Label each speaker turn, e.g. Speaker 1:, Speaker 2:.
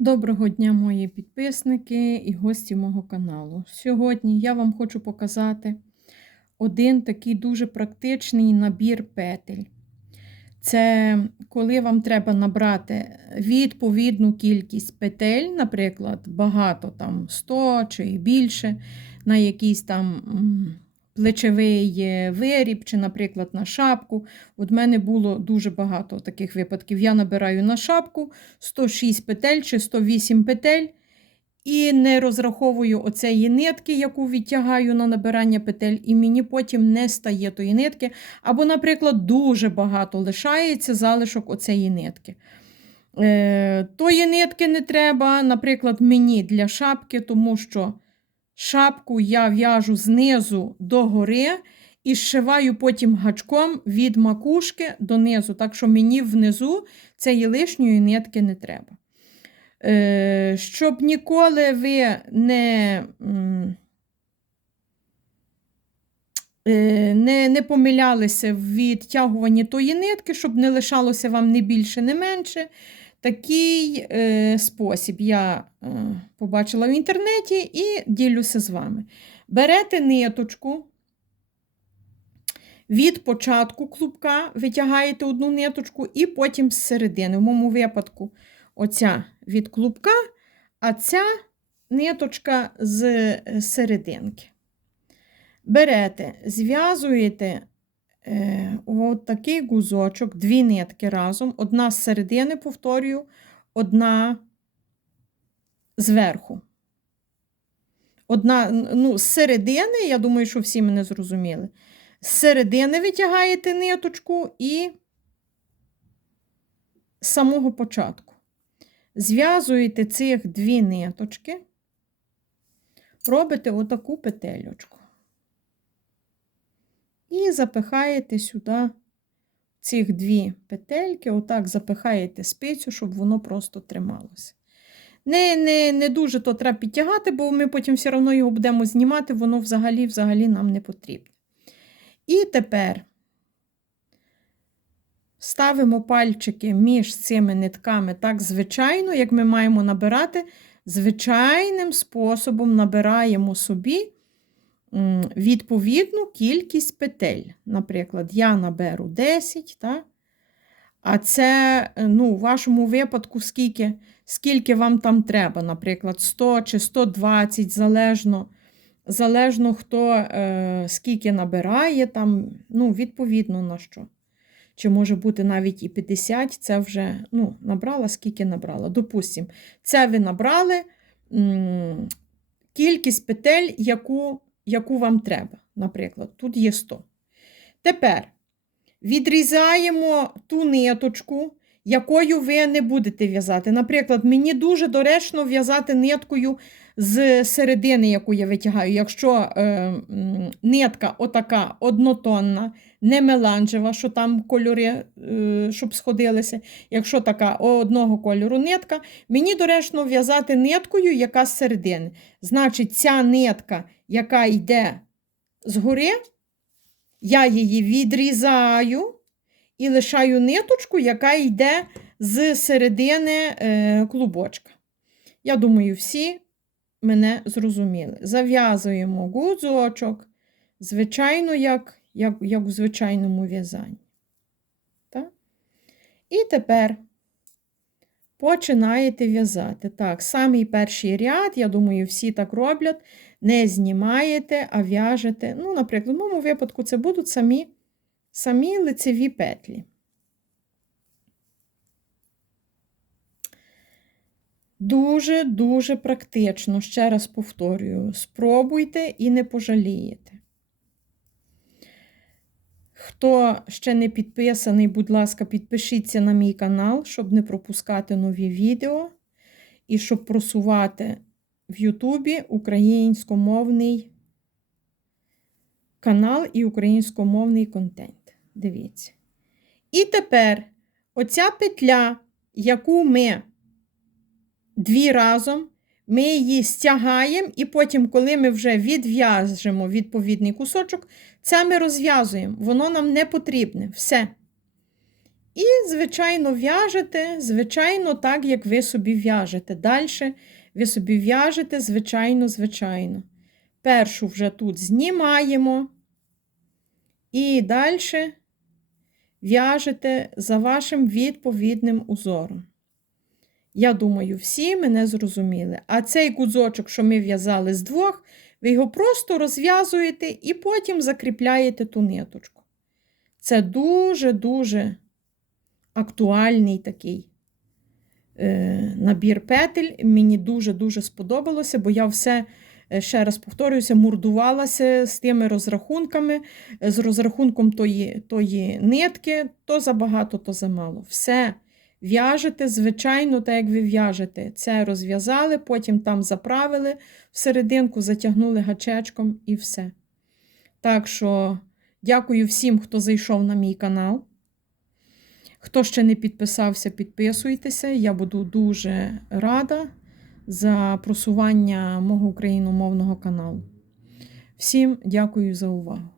Speaker 1: Доброго дня, мої підписники і гості мого каналу. Сьогодні я вам хочу показати один такий дуже практичний набір петель. Це коли вам треба набрати відповідну кількість петель, наприклад, багато там 100 чи більше, на якийсь там плечовий е, виріб, чи, наприклад, на шапку. От в мене було дуже багато таких випадків. Я набираю на шапку 106 петель чи 108 петель. І не розраховую оцеї нитки, яку відтягаю на набирання петель, і мені потім не стає тої нитки. Або, наприклад, дуже багато лишається залишок оцеї нитки. Е, Тої нитки не треба, наприклад, мені для шапки, тому що шапку я в'яжу знизу до гори і зшиваю потім гачком від макушки донизу. Так що мені внизу цієї лишньої нитки не треба. Е, Щоб ніколи ви не, е, не, не помилялися в відтягуванні тої нитки, щоб не лишалося вам не більше, не менше. Такий е, спосіб я е, побачила в інтернеті і ділюся з вами. Берете ниточку, від початку клубка витягаєте одну ниточку, і потім з середини. В моєму випадку, оця від клубка, а ця ниточка з е, серединки. Берете, зв'язуєте от такий гузочок, дві нитки разом, одна з середини, повторюю, одна зверху. Одна, ну, з середини, я думаю, що всі мене зрозуміли. З середини витягаєте ниточку і з самого початку. Зв'язуєте цих дві ниточки, робите отаку петельочку. І запихаєте сюди цих дві петельки, отак запихаєте спицю, щоб воно просто трималося. Не не, не дуже то треба підтягати, бо ми потім все одно його будемо знімати, воно взагалі, взагалі нам не потрібно. І тепер ставимо пальчики між цими нитками так звичайно, як ми маємо набирати, звичайним способом набираємо собі відповідну кількість петель. Наприклад, я наберу 10, так? а це ну, у вашому випадку, скільки скільки вам там треба, наприклад, 100 чи 120, залежно залежно хто е, скільки набирає, там, ну, відповідно на що. Чи може бути навіть і 50, це вже ну, набрала, скільки набрала. Допустимо, це ви набрали м кількість петель, яку, яку вам треба. Наприклад, тут є 100. Тепер відрізаємо ту ниточку, якою ви не будете в'язати. Наприклад, мені дуже доречно в'язати ниткою з середини, яку я витягаю. Якщо е, нитка отака однотонна, не меланжева, що там кольори, е, щоб сходилися. Якщо така одного кольору нитка, мені доречно в'язати ниткою, яка з середини. Значить, ця нитка, яка йде згори, я її відрізаю і лишаю ниточку, яка йде з середини е, клубочка. Я думаю, всі мене зрозуміли. Зав'язуємо гудзочок, звичайно, як як, як у звичайному в'язанні. І тепер починаєте в'язати. Так, самий перший ряд, я думаю, всі так роблять, не знімаєте, а в'яжете. Ну, наприклад, в моєму випадку це будуть самі, самі лицеві петлі. Дуже-дуже практично, ще раз повторюю, спробуйте і не пожалієте. Хто ще не підписаний, будь ласка, підпишіться на мій канал, щоб не пропускати нові відео і щоб просувати в Ютубі українськомовний канал і українськомовний контент. Дивіться. І тепер оця петля, яку ми дві разом, ми її стягаємо, і потім, коли ми вже відв'яжемо відповідний кусочок, це ми розв'язуємо. Воно нам не потрібне. Все. І, звичайно, в'яжете, звичайно, так, як ви собі в'яжете. Далі ви собі в'яжете, звичайно, звичайно. Першу вже тут знімаємо. І далі в'яжете за вашим відповідним узором. Я думаю, всі мене зрозуміли. А цей кузочок, що ми в'язали з двох, ви його просто розв'язуєте і потім закріпляєте ту ниточку. Це дуже-дуже актуальний такий е, набір петель. Мені дуже-дуже сподобалося, бо я все, ще раз повторююся, мурдувалася з тими розрахунками, е, з розрахунком тої, тої нитки, то забагато, то замало. Все. В'яжете, звичайно, так як ви в'яжете. Це розв'язали, потім там заправили, всерединку затягнули гачечком і все. Так що, дякую всім, хто зайшов на мій канал. Хто ще не підписався, підписуйтеся. Я буду дуже рада за просування мого україномовного каналу. Всім дякую за увагу.